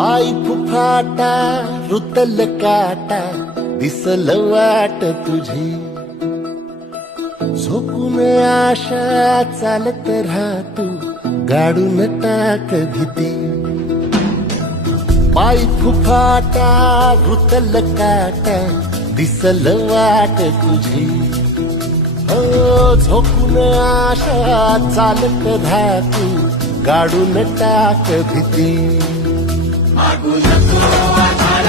पाय फुफाटा रुतल काटा दिसल वाट तुझी झोपून आशा चालत राहतो गाडून टाक भीती पाय फुफाटा रुतल काटा दिसल वाट तुझी हो झोपून आशा चालत राहतो गाडून टाक भीती मागू नको आधार